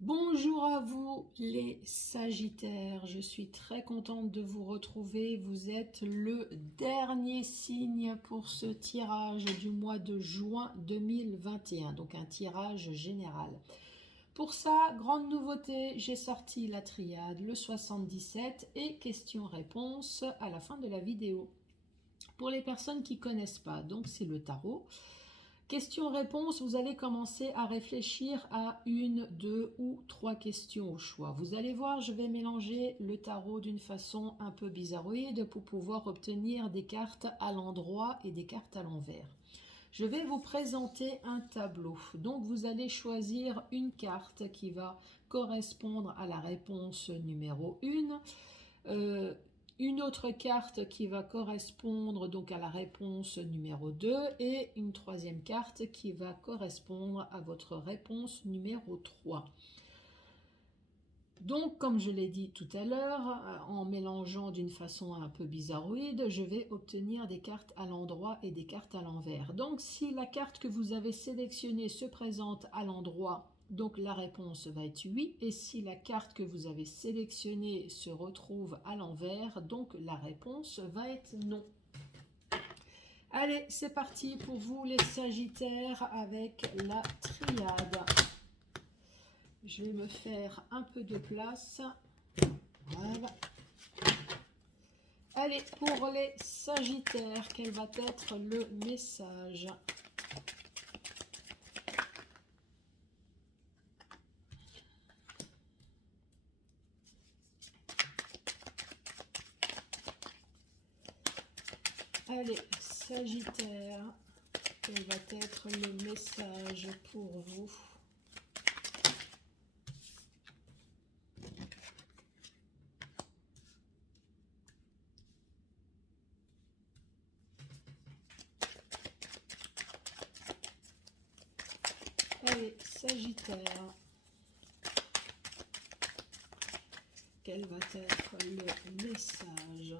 Bonjour à vous les Sagittaires, je suis très contente de vous retrouver. Vous êtes le dernier signe pour ce tirage du mois de juin 2021, donc un tirage général. Pour ça, grande nouveauté, j'ai sorti la triade, le 77 et questions-réponses à la fin de la vidéo. Pour les personnes qui ne connaissent pas, donc c'est le tarot. Question-réponse, vous allez commencer à réfléchir à une, deux ou trois questions au choix. Vous allez voir, je vais mélanger le tarot d'une façon un peu bizarroïde pour pouvoir obtenir des cartes à l'endroit et des cartes à l'envers. Je vais vous présenter un tableau. Donc vous allez choisir une carte qui va correspondre à la réponse numéro 1. Une autre carte qui va correspondre donc à la réponse numéro 2 et une troisième carte qui va correspondre à votre réponse numéro 3. Donc, comme je l'ai dit tout à l'heure, en mélangeant d'une façon un peu bizarroïde, je vais obtenir des cartes à l'endroit et des cartes à l'envers. Donc, si la carte que vous avez sélectionnée se présente à l'endroit, donc la réponse va être oui. Et si la carte que vous avez sélectionnée se retrouve à l'envers, donc la réponse va être non. Allez, c'est parti pour vous les Sagittaires avec la triade. Je vais me faire un peu de place. Voilà. Allez, pour les Sagittaires, quel va être le message? Allez, Sagittaire, quel va être le message pour vous? Allez, Sagittaire, quel va être le message?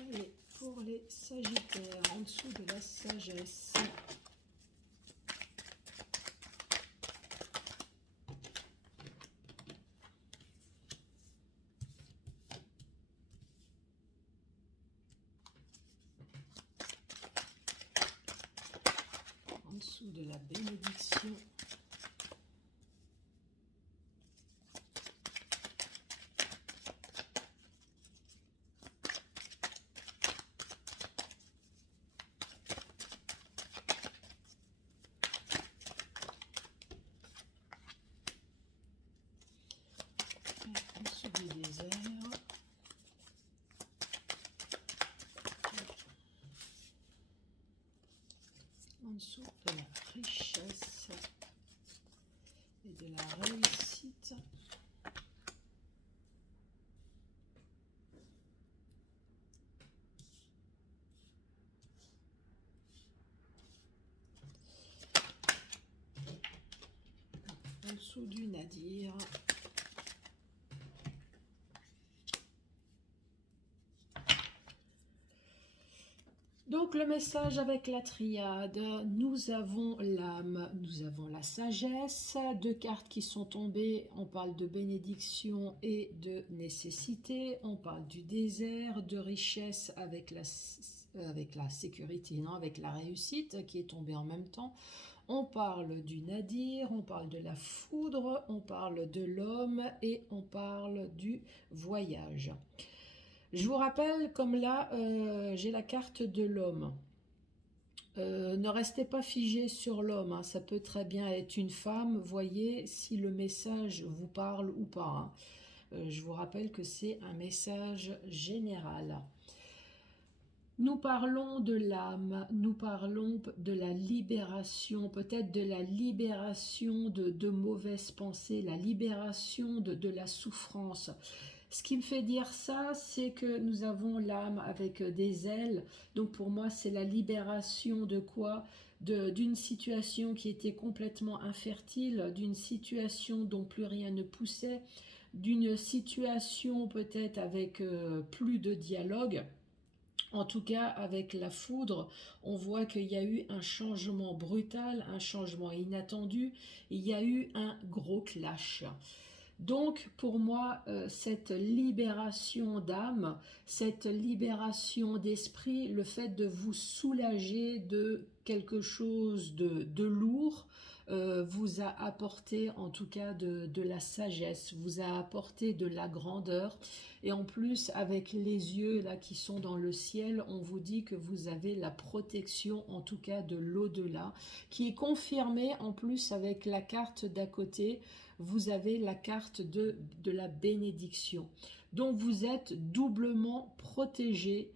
Allez, pour les Sagittaires, en dessous de la sagesse. En dessous de la bénédiction. En dessous du désert. En dessous de la richesse et de la réussite. En dessous du nadir. Donc le message avec la triade, nous avons l'âme, nous avons la sagesse, deux cartes qui sont tombées, on parle de bénédiction et de nécessité, on parle du désert, de richesse avec la sécurité, non, avec la réussite qui est tombée en même temps. On parle du nadir, on parle de la foudre, on parle de l'homme et on parle du voyage. Je vous rappelle, comme là, j'ai la carte de l'homme. Ne restez pas figé sur l'homme, hein. Ça peut très bien être une femme. Voyez si le message vous parle ou pas, hein. Je vous rappelle que c'est un message général. Nous parlons de l'âme, nous parlons de la libération, peut-être de la libération de mauvaises pensées, la libération de la souffrance. Ce qui me fait dire ça, c'est que nous avons l'âme avec des ailes. Donc pour moi, c'est la libération de quoi? D'une situation qui était complètement infertile, d'une situation dont plus rien ne poussait, d'une situation peut-être avec plus de dialogue. En tout cas, avec la foudre, on voit qu'il y a eu un changement brutal, un changement inattendu. Il y a eu un gros clash. Donc, pour moi, cette libération d'âme, cette libération d'esprit, le fait de vous soulager de quelque chose de lourd, vous a apporté en tout cas de la sagesse, vous a apporté de la grandeur. Et en plus, avec les yeux là qui sont dans le ciel, on vous dit que vous avez la protection en tout cas de l'au-delà, qui est confirmée en plus avec la carte d'à côté. Vous avez la carte de la bénédiction. Donc vous êtes doublement protégé.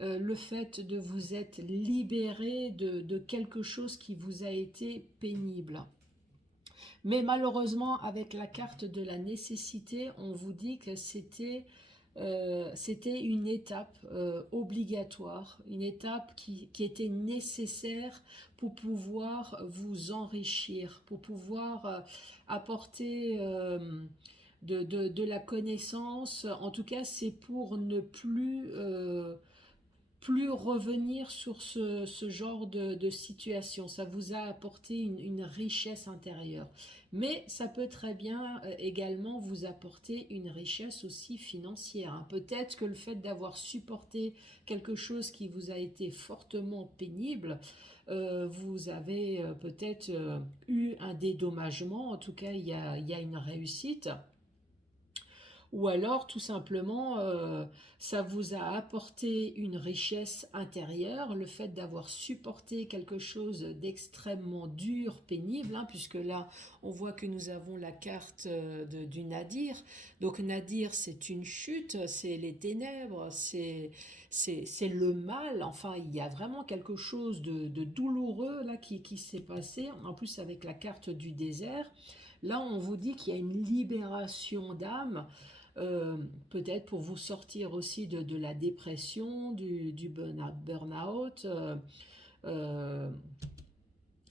Le fait de vous être libéré de quelque chose qui vous a été pénible. Mais malheureusement, avec la carte de la nécessité, on vous dit que c'était une étape obligatoire, une étape qui était nécessaire pour pouvoir vous enrichir, pour pouvoir apporter de la connaissance. En tout cas, c'est pour ne plus revenir sur ce genre de situation. Ça vous a apporté une richesse intérieure. Mais ça peut très bien également vous apporter une richesse aussi financière, hein. Peut-être que le fait d'avoir supporté quelque chose qui vous a été fortement pénible, vous avez peut-être eu un dédommagement. En tout cas, il y a une réussite. Ou alors tout simplement ça vous a apporté une richesse intérieure, le fait d'avoir supporté quelque chose d'extrêmement dur, pénible, hein, puisque là on voit que nous avons la carte du Nadir. Donc Nadir, c'est une chute, c'est les ténèbres, c'est le mal. Enfin, il y a vraiment quelque chose de douloureux là qui s'est passé, en plus avec la carte du désert. Là on vous dit qu'il y a une libération d'âme, peut-être pour vous sortir aussi de la dépression, du burn-out, euh,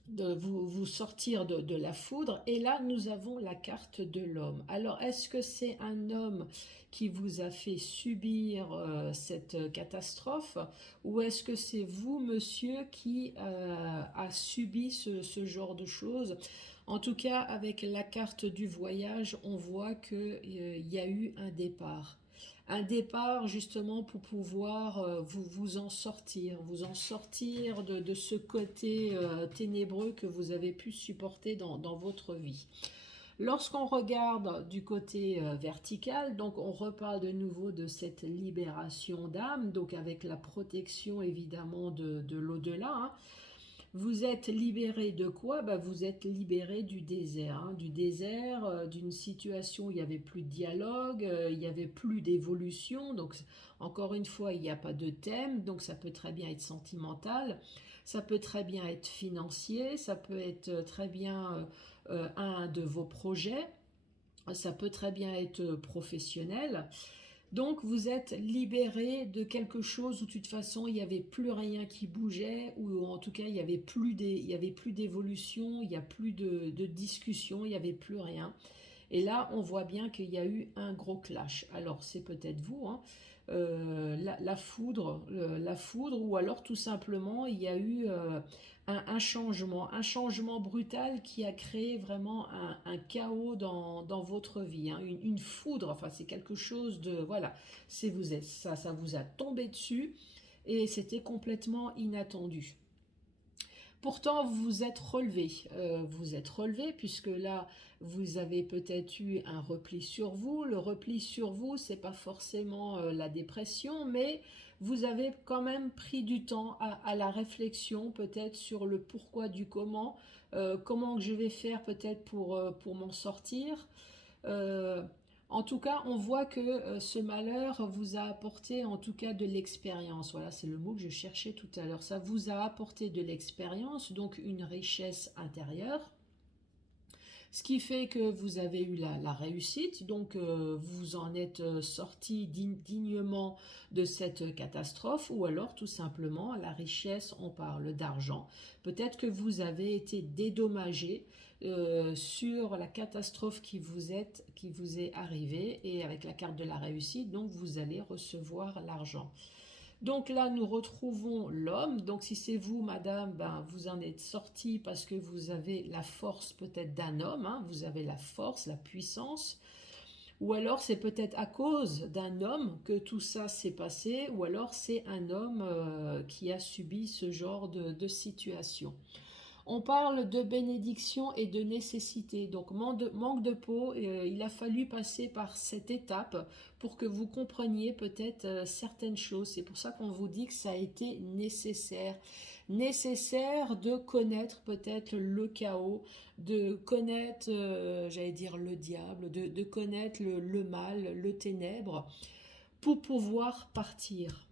de vous sortir de la foudre. Et là, nous avons la carte de l'homme. Alors, est-ce que c'est un homme qui vous a fait subir cette catastrophe, ou est-ce que c'est vous, monsieur, qui a subi ce genre de choses? En tout cas, avec la carte du voyage, on voit qu'il y a eu un départ. Un départ justement pour pouvoir vous en sortir, de ce côté ténébreux que vous avez pu supporter dans votre vie. Lorsqu'on regarde du côté vertical, donc on reparle de nouveau de cette libération d'âme, donc avec la protection évidemment de l'au-delà, hein. Vous êtes libéré de quoi? Vous êtes libéré du désert, hein, d'une situation où il n'y avait plus de dialogue, il n'y avait plus d'évolution. Donc, encore une fois, il n'y a pas de thème, donc ça peut très bien être sentimental, ça peut très bien être financier, ça peut être très bien un de vos projets, ça peut très bien être professionnel. Donc vous êtes libéré de quelque chose où de toute façon il n'y avait plus rien qui bougeait, ou en tout cas il n'y avait plus d'évolution, il n'y a plus de discussion, il n'y avait plus rien. Et là on voit bien qu'il y a eu un gros clash. Alors c'est peut-être vous, hein, la foudre, ou alors tout simplement il y a eu un changement brutal qui a créé vraiment un chaos dans votre vie, hein, une foudre. Enfin c'est quelque chose de, voilà, ça vous a tombé dessus et c'était complètement inattendu. Pourtant, vous êtes relevé puisque là, vous avez peut-être eu un repli sur vous. Le repli sur vous, c'est pas forcément la dépression, mais vous avez quand même pris du temps à la réflexion, peut-être sur le pourquoi du comment que je vais faire peut-être pour m'en sortir. Euh, En tout cas, on voit que ce malheur vous a apporté en tout cas de l'expérience. Voilà, c'est le mot que je cherchais tout à l'heure. Ça vous a apporté de l'expérience, donc une richesse intérieure. Ce qui fait que vous avez eu la réussite, donc vous en êtes sorti dignement de cette catastrophe, ou alors tout simplement la richesse, on parle d'argent. Peut-être que vous avez été dédommagé, sur la catastrophe qui vous est arrivée, et avec la carte de la réussite, donc vous allez recevoir l'argent. Donc là, nous retrouvons l'homme. Donc si c'est vous, madame, ben, vous en êtes sorti parce que vous avez la force peut-être d'un homme, hein, vous avez la force, la puissance, ou alors c'est peut-être à cause d'un homme que tout ça s'est passé, ou alors c'est un homme qui a subi ce genre de situation. On parle de bénédiction et de nécessité. Donc manque de peau, il a fallu passer par cette étape pour que vous compreniez peut-être certaines choses. C'est pour ça qu'on vous dit que ça a été nécessaire. Nécessaire de connaître peut-être le chaos, de connaître, j'allais dire le diable, de connaître le mal, le ténèbre, pour pouvoir partir.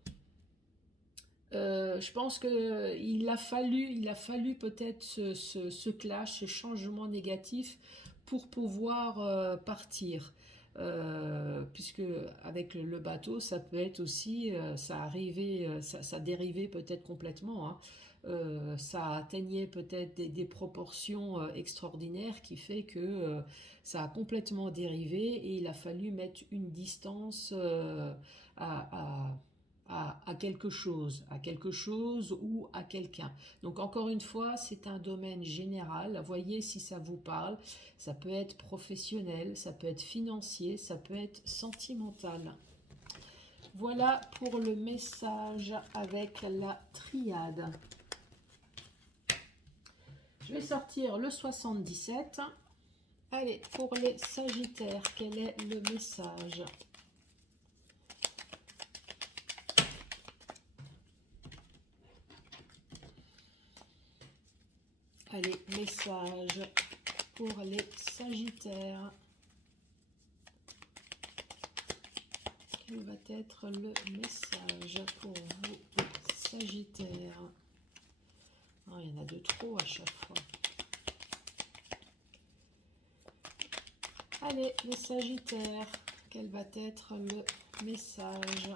Je pense qu'il a fallu peut-être ce clash, ce changement négatif pour pouvoir partir. Puisque avec le bateau, ça peut être aussi, ça arrivait, ça dérivait peut-être complètement, hein. Ça atteignait peut-être des proportions extraordinaires qui fait que ça a complètement dérivé et il a fallu mettre une distance à, à quelque chose ou à quelqu'un. Donc encore une fois, c'est un domaine général. Voyez si ça vous parle. Ça peut être professionnel, ça peut être financier, ça peut être sentimental. Voilà pour le message avec la triade. Je vais sortir le 77. Allez, pour les Sagittaires, quel est le message ? Allez, message pour les Sagittaires. Quel va être le message pour vous, Sagittaires? Oh, il y en a de trop à chaque fois. Allez, les Sagittaires, quel va être le message?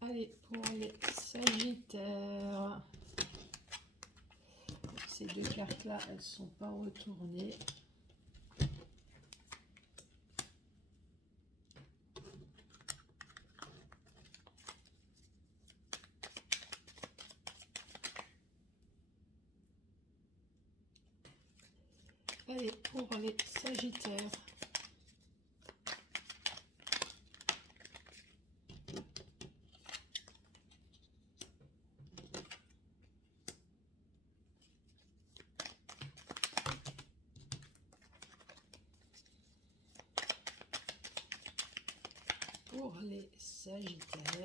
Allez, pour les Sagittaires, ces deux cartes-là, elles ne sont pas retournées. Allez, pour les Sagittaires. Pour les Sagittaires.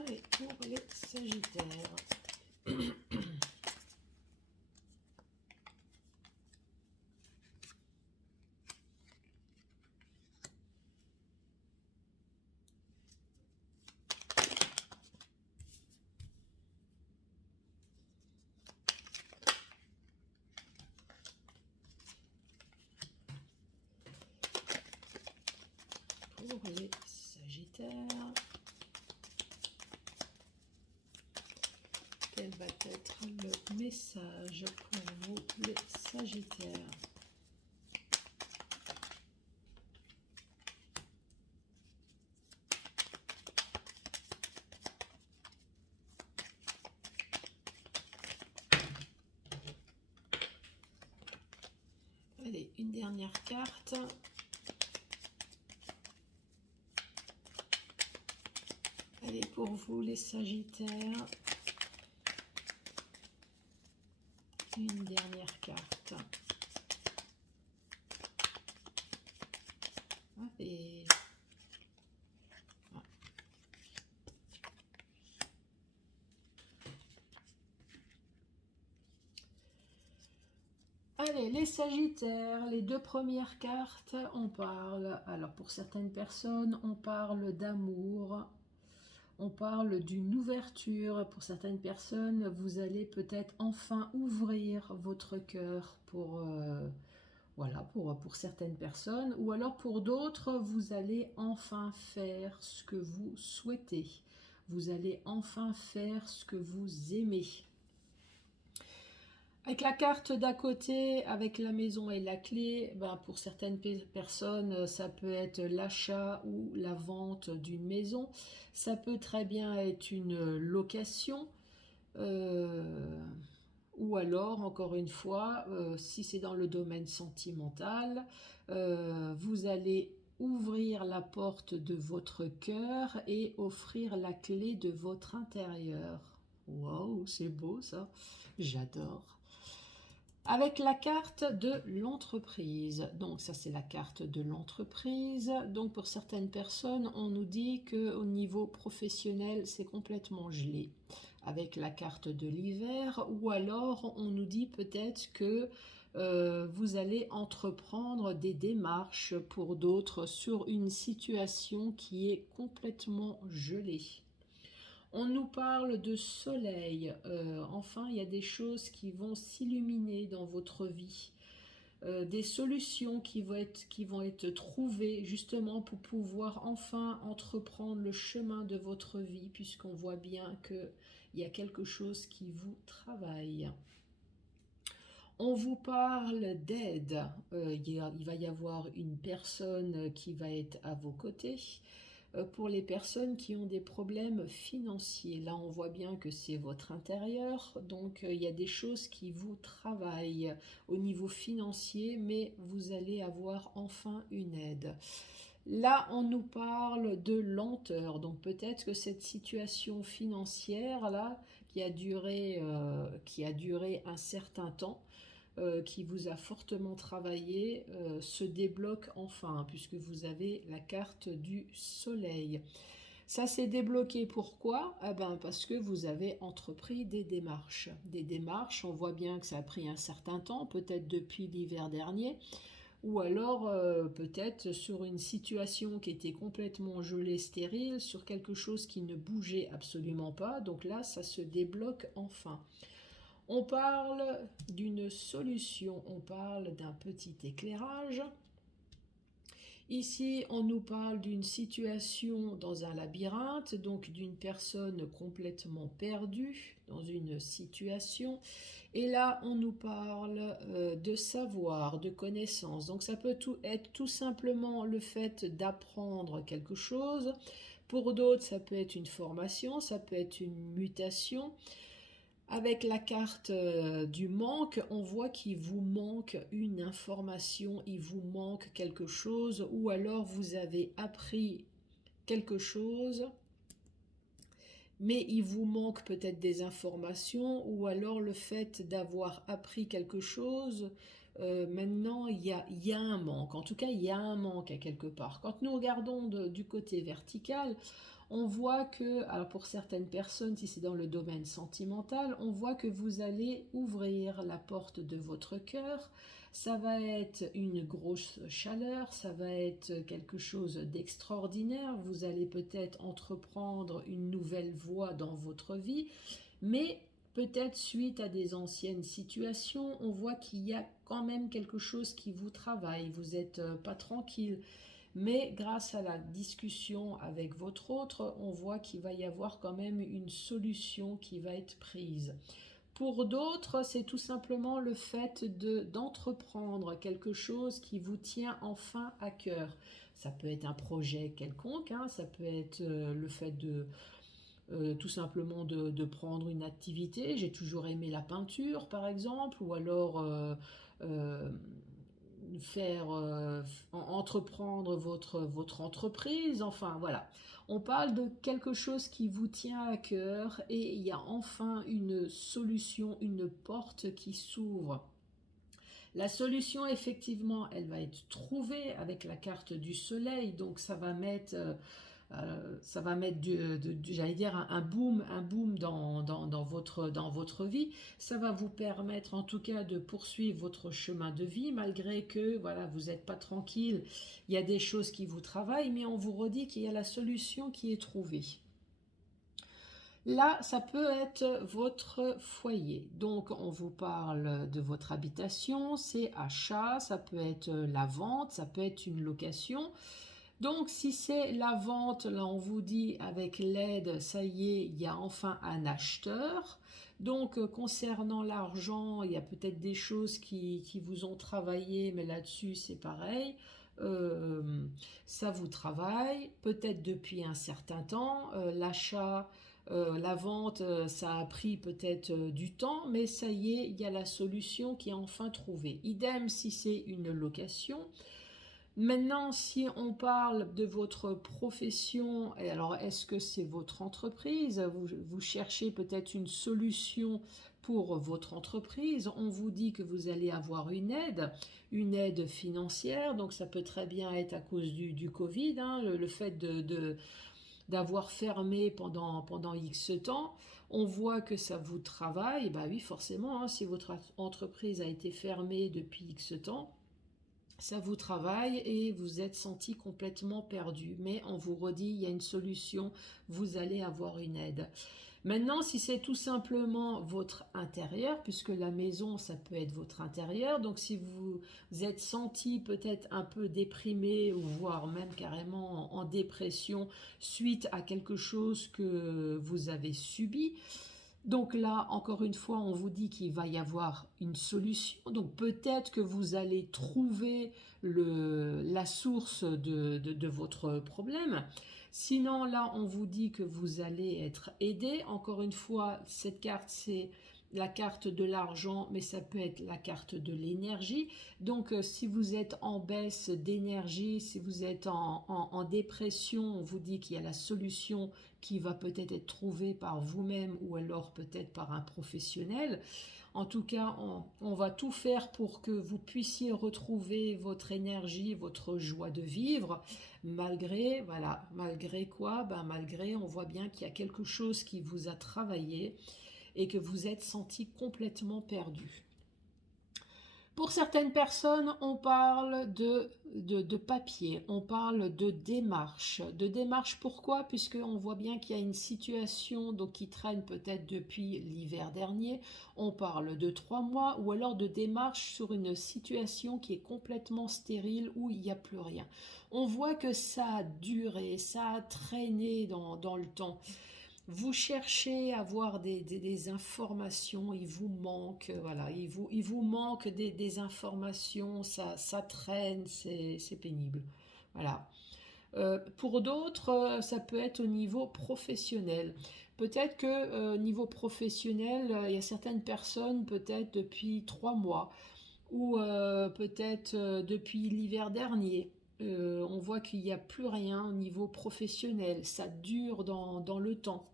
Allez, pour les Sagittaires. Pour les Sagittaires. Quel va être le message pour vous, les Sagittaires? Allez, une dernière carte. Allez, pour vous, les Sagittaires. Une dernière carte. Et Allez, les Sagittaires, les deux premières cartes, on parle, alors pour certaines personnes, on parle d'amour, on parle d'une ouverture. Pour certaines personnes, vous allez peut-être enfin ouvrir votre cœur voilà, pour certaines personnes. Ou alors pour d'autres, vous allez enfin faire ce que vous souhaitez. Vous allez enfin faire ce que vous aimez. Avec la carte d'à côté, avec la maison et la clé, ben pour certaines personnes, ça peut être l'achat ou la vente d'une maison. Ça peut très bien être une location. Ou alors, encore une fois, si c'est dans le domaine sentimental, vous allez ouvrir la porte de votre cœur et offrir la clé de votre intérieur. Waouh, c'est beau ça, j'adore. Avec la carte de l'entreprise. Donc ça c'est la carte de l'entreprise. Donc pour certaines personnes, on nous dit qu'au niveau professionnel, c'est complètement gelé. Avec la carte de l'hiver, ou alors on nous dit peut-être que vous allez entreprendre des démarches pour d'autres sur une situation qui est complètement gelée. On nous parle de soleil. Enfin, il y a des choses qui vont s'illuminer dans votre vie. Des solutions qui vont être trouvées justement pour pouvoir enfin entreprendre le chemin de votre vie, puisqu'on voit bien qu'il y a quelque chose qui vous travaille. On vous parle d'aide. Il va y avoir une personne qui va être à vos côtés. Pour les personnes qui ont des problèmes financiers, là on voit bien que c'est votre intérieur, donc il y a des choses qui vous travaillent au niveau financier, mais vous allez avoir enfin une aide. Là on nous parle de lenteur, donc peut-être que cette situation financière là qui a duré un certain temps, qui vous a fortement travaillé, se débloque enfin, puisque vous avez la carte du soleil. Ça s'est débloqué, pourquoi? Parce que vous avez entrepris des démarches. Des démarches, on voit bien que ça a pris un certain temps, peut-être depuis l'hiver dernier, ou alors peut-être sur une situation qui était complètement gelée, stérile, sur quelque chose qui ne bougeait absolument pas. Donc là, ça se débloque enfin. On parle d'une solution, on parle d'un petit éclairage. Ici, on nous parle d'une situation dans un labyrinthe, donc d'une personne complètement perdue dans une situation. Et là, on nous parle de savoir, de connaissance. Donc ça peut être tout simplement le fait d'apprendre quelque chose. Pour d'autres, ça peut être une formation, ça peut être une mutation. Avec la carte du manque, on voit qu'il vous manque une information, il vous manque quelque chose, ou alors vous avez appris quelque chose, mais il vous manque peut-être des informations, ou alors le fait d'avoir appris quelque chose, maintenant il y a un manque. En tout cas, il y a un manque à quelque part. Quand nous regardons du côté vertical, on voit que, alors pour certaines personnes, si c'est dans le domaine sentimental, on voit que vous allez ouvrir la porte de votre cœur. Ça va être une grosse chaleur, ça va être quelque chose d'extraordinaire. Vous allez peut-être entreprendre une nouvelle voie dans votre vie, mais peut-être suite à des anciennes situations, on voit qu'il y a quand même quelque chose qui vous travaille. Vous n'êtes pas tranquille. Mais grâce à la discussion avec votre autre, on voit qu'il va y avoir quand même une solution qui va être prise. Pour d'autres, c'est tout simplement le fait d'entreprendre quelque chose qui vous tient enfin à cœur. Ça peut être un projet quelconque, hein, ça peut être le fait de tout simplement de prendre une activité. J'ai toujours aimé la peinture, par exemple, ou alors entreprendre votre entreprise, enfin voilà. On parle de quelque chose qui vous tient à cœur et il y a enfin une solution, une porte qui s'ouvre. La solution, effectivement, elle va être trouvée avec la carte du soleil, donc ça va mettre ça va mettre j'allais dire un boom dans votre vie. Ça va vous permettre en tout cas de poursuivre votre chemin de vie malgré que voilà, vous n'êtes pas tranquille. Il y a des choses qui vous travaillent, mais on vous redit qu'il y a la solution qui est trouvée. Là, ça peut être votre foyer. Donc, on vous parle de votre habitation, c'est achat, ça peut être la vente, ça peut être une location. Donc, si c'est la vente, là, on vous dit avec l'aide, ça y est, il y a enfin un acheteur. Donc, concernant l'argent, il y a peut-être des choses qui vous ont travaillé, mais là-dessus, c'est pareil. Euh, Ça vous travaille, peut-être depuis un certain temps. L'achat, la vente, ça a pris peut-être du temps, mais ça y est, il y a la solution qui est enfin trouvée. Idem si c'est une location. Maintenant, si on parle de votre profession, alors est-ce que c'est votre entreprise? Vous cherchez peut-être une solution pour votre entreprise. On vous dit que vous allez avoir une aide financière. Donc ça peut très bien être à cause du Covid, hein, le fait d'avoir fermé pendant X temps. On voit que ça vous travaille. Bah oui, forcément, hein, si votre entreprise a été fermée depuis X temps, ça vous travaille et vous êtes senti complètement perdu. Mais on vous redit, il y a une solution, vous allez avoir une aide. Maintenant, si c'est tout simplement votre intérieur, puisque la maison, ça peut être votre intérieur, donc si vous êtes senti peut-être un peu déprimé, ou voire même carrément en dépression suite à quelque chose que vous avez subi, donc là, encore une fois, on vous dit qu'il va y avoir une solution. Donc peut-être que vous allez trouver la source de votre problème. Sinon, là, on vous dit que vous allez être aidé. Encore une fois, cette carte, c'est la carte de l'argent, mais ça peut être la carte de l'énergie. Donc, si vous êtes en baisse d'énergie, si vous êtes en dépression, on vous dit qu'il y a la solution qui va peut-être être trouvée par vous-même ou alors peut-être par un professionnel. En tout cas, on va tout faire pour que vous puissiez retrouver votre énergie, votre joie de vivre, malgré, voilà, malgré quoi? Ben, malgré, on voit bien qu'il y a quelque chose qui vous a travaillé et que vous êtes senti complètement perdu. Pour certaines personnes, on parle de papier, on parle de démarche. De démarche, pourquoi? Puisqu'on voit bien qu'il y a une situation donc, qui traîne peut-être depuis l'hiver dernier. On parle de 3 mois ou alors de démarche sur une situation qui est complètement stérile où il n'y a plus rien. On voit que ça a duré, ça a traîné dans le temps. Vous cherchez à avoir des informations, il vous manque, voilà, il vous manque des informations, ça traîne, c'est pénible. Voilà. Pour d'autres, ça peut être au niveau professionnel. Peut-être que niveau professionnel, il y a certaines personnes, peut-être depuis 3 mois, ou peut-être depuis l'hiver dernier. On voit qu'il n'y a plus rien au niveau professionnel, ça dure dans le temps.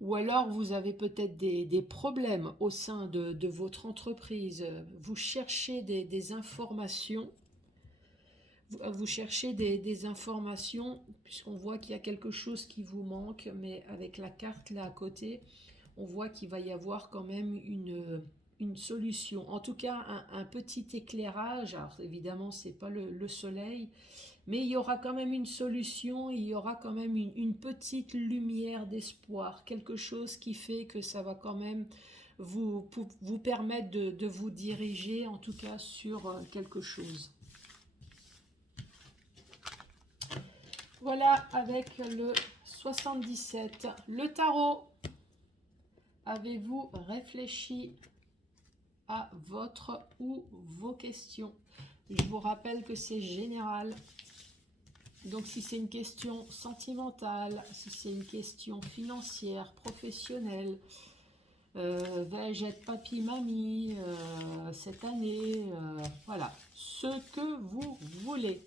Ou alors vous avez peut-être des problèmes au sein de votre entreprise. Vous cherchez des informations. Vous cherchez des informations puisqu'on voit qu'il y a quelque chose qui vous manque. Mais avec la carte là à côté, on voit qu'il va y avoir quand même une solution. En tout cas, un petit éclairage. Alors évidemment, ce n'est pas le soleil. Mais il y aura quand même une solution, il y aura quand même une petite lumière d'espoir, quelque chose qui fait que ça va quand même vous permettre de vous diriger en tout cas sur quelque chose. Voilà avec le 77. Le tarot, avez-vous réfléchi à votre ou vos questions? Je vous rappelle que c'est général. Donc si c'est une question sentimentale, si c'est une question financière, professionnelle, vais-je être papy-mamie cette année, voilà, ce que vous voulez.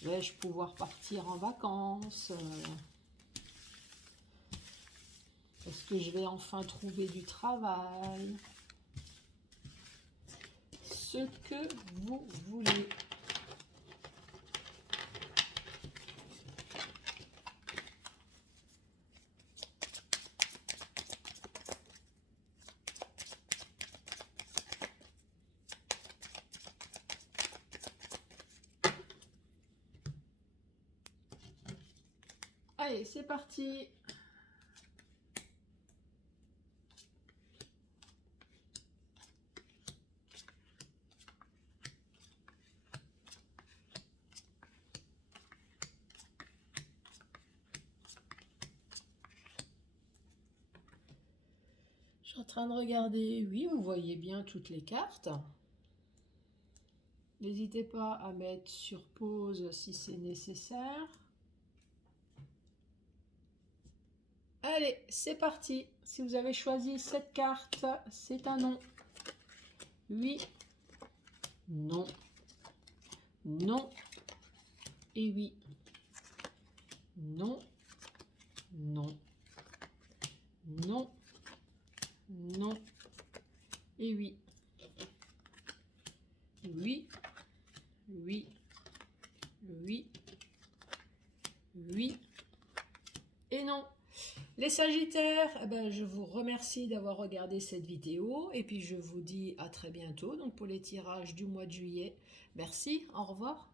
Vais-je pouvoir partir en vacances, est-ce que je vais enfin trouver du travail? Ce que vous voulez. Allez, c'est parti. Je suis en train de regarder. Oui, vous voyez bien toutes les cartes. N'hésitez pas à mettre sur pause si c'est nécessaire. Allez, c'est parti. Si vous avez choisi cette carte, c'est un non. Oui, non, non et oui. Non, non, non, non et oui. Oui, oui, oui, oui et non. Les Sagittaires, eh ben, je vous remercie d'avoir regardé cette vidéo et puis je vous dis à très bientôt donc pour les tirages du mois de juillet. Merci, au revoir.